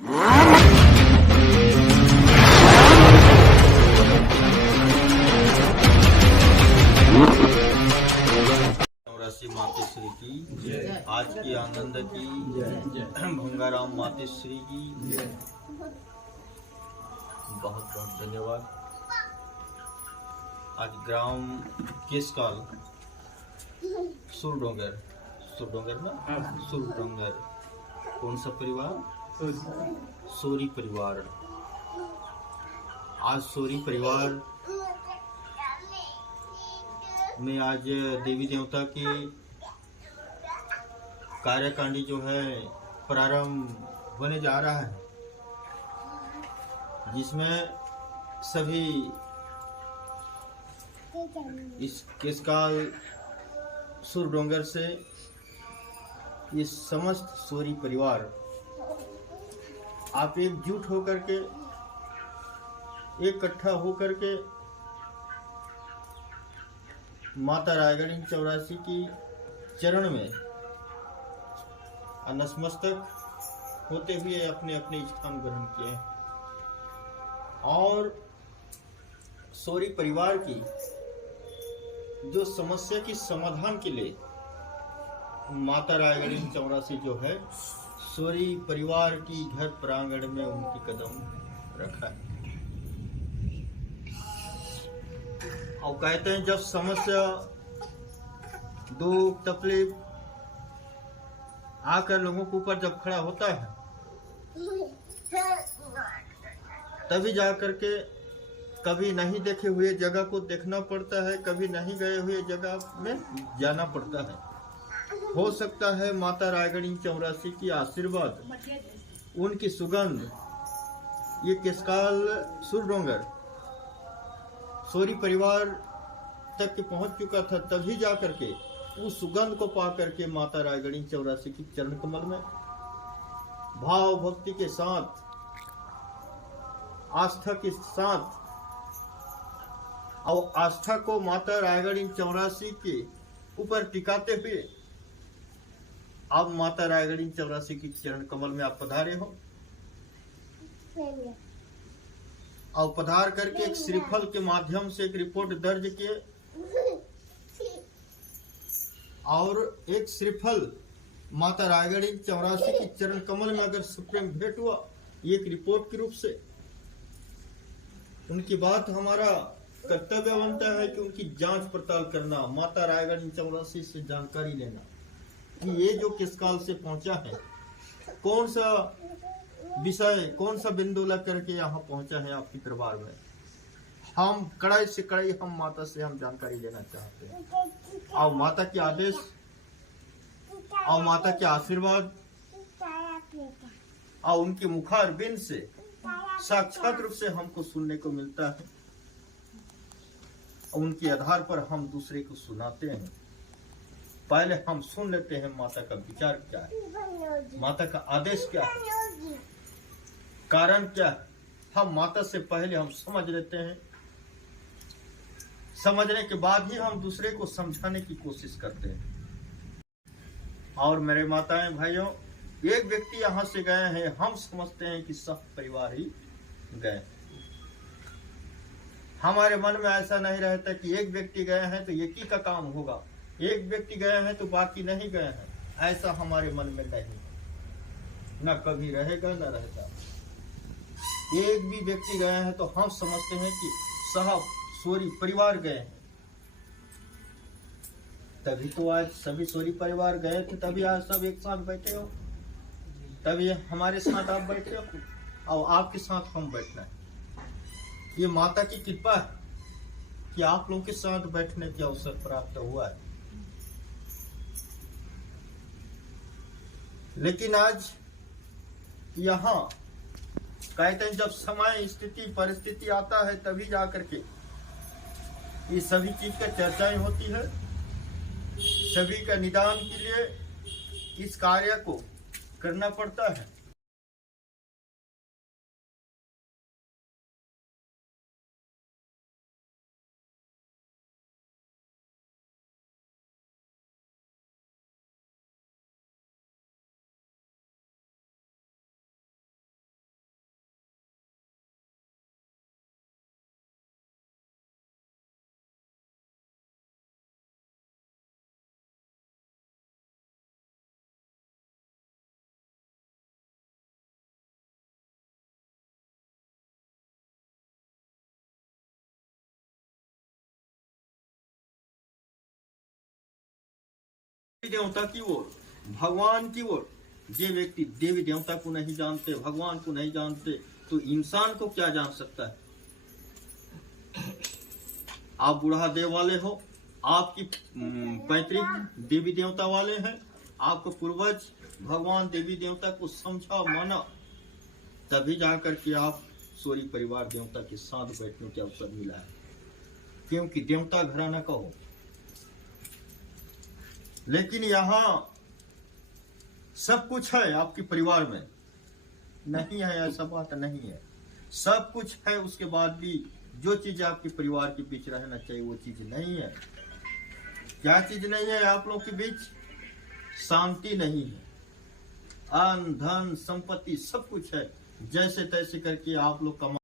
चौरासी मातेश्वरी की, आज की आनंद की, भंगाराम मातेश्वरी की बहुत बहुत धन्यवाद। आज ग्राम केसकाल सुरडोंगर ना, सुरडोंगर कौन सा परिवार? सोरी परिवार। आज सोरी परिवार में आज देवी देवता की कार्यकांडी जो है प्रारंभ होने जा रहा है, जिसमें सभी इस केसकाल सुरडोंगर से ये समस्त सोरी परिवार आप एकजुट होकर के, इकट्ठा होकर के माता रायगढ़ 84 की चरण में नतमस्तक होते हुए अपने अपने स्थान ग्रहण किए और सोरी परिवार की जो समस्या की समाधान के लिए माता रायगढ़ 84 जो है सोरी परिवार की घर प्रांगण में उनकी कदम रखा है। और कहते हैं जब समस्या दुख तकलीफ आकर लोगों के ऊपर जब खड़ा होता है, तभी जाकर के कभी नहीं देखे हुए जगह को देखना पड़ता है, कभी नहीं गए हुए जगह में जाना पड़ता है। हो सकता है माता रायगढ़ 84 की आशीर्वाद, उनकी सुगंध ये केसकाल सुरडोंगर सोरी परिवार तक के पहुंच चुका था, तभी जाकर के उस सुगंध को पा करके माता रायगढ़ 84 की चरण कमल में भाव भक्ति के साथ, आस्था के साथ, और आस्था को माता रायगढ़ 84 के ऊपर टिकाते हुए अब माता रायगढ़ 84 की चरण कमल में आप पधारे हो और पधार करके एक श्रीफल के माध्यम से एक रिपोर्ट दर्ज किए और एक श्रीफल माता रायगढ़ 84 की चरण कमल में अगर सुप्रीम भेंट हुआ, एक रिपोर्ट के रूप से उनकी बात हमारा कर्तव्य बनता है कि उनकी जांच पड़ताल करना, माता रायगढ़ 84 से जानकारी लेना कि ये जो किस काल से पहुंचा है, कौन सा विषय, कौन सा बिंदु लग करके यहाँ पहुंचा है आपकी दरबार में। हम कड़ाई से कड़ाई हम माता से हम जानकारी लेना चाहते हैं और माता के आदेश और माता के आशीर्वाद और उनके मुखारबिंद से साक्षात रूप से हमको सुनने को मिलता है और उनके आधार पर हम दूसरे को सुनाते हैं। पहले हम सुन लेते हैं माता का विचार क्या है, माता का आदेश क्या है, कारण क्या है। हम माता से पहले हम समझ लेते हैं, समझने के बाद ही हम दूसरे को समझाने की कोशिश करते हैं। और मेरे माताएं भाइयों, एक व्यक्ति यहाँ से गए हैं, हम समझते हैं कि सब परिवार ही गए। हमारे मन में ऐसा नहीं रहता कि एक व्यक्ति गए हैं तो एक ही का काम होगा, एक व्यक्ति गए हैं तो बाकी नहीं गए हैं, ऐसा हमारे मन में नहीं, न कभी रहेगा न रहता। एक भी व्यक्ति गए हैं तो हम समझते हैं कि साहब सोरी परिवार गए हैं। तभी तो आज सभी सोरी परिवार गए थे, तभी आज सब एक साथ बैठे हो, तभी हमारे साथ आप बैठे हो और आपके साथ हम बैठना है। ये माता की कृपा है कि आप लोगों के साथ बैठने का अवसर प्राप्त हुआ है। लेकिन आज यहाँ कहते हैं जब समय स्थिति परिस्थिति आता है तभी जाकर के ये सभी चीज का चर्चाएं होती है। सभी का निदान के लिए इस कार्य को करना पड़ता है। देवता की ओर, भगवान की ओर। जे व्यक्ति देवी देवता को नहीं जानते, भगवान को नहीं जानते, तो इंसान को क्या जान सकता है। आप बूढ़ा देव वाले हो, आपकी पैतृक देवी देवता वाले हैं, आपको पूर्वज भगवान देवी देवता को समझा माना, तभी जाकर के आप सोरी परिवार देवता के साथ बैठने के अवसर मिला है। क्योंकि देवता घराना का हो। लेकिन यहाँ सब कुछ है आपके परिवार में, नहीं है ऐसा बात नहीं है। सब कुछ है, उसके बाद भी जो चीज आपके परिवार के बीच रहना चाहिए वो चीज नहीं है। क्या चीज नहीं है आप लोग के बीच? शांति नहीं है। अन्न धन संपत्ति सब कुछ है, जैसे तैसे करके आप लोग कमा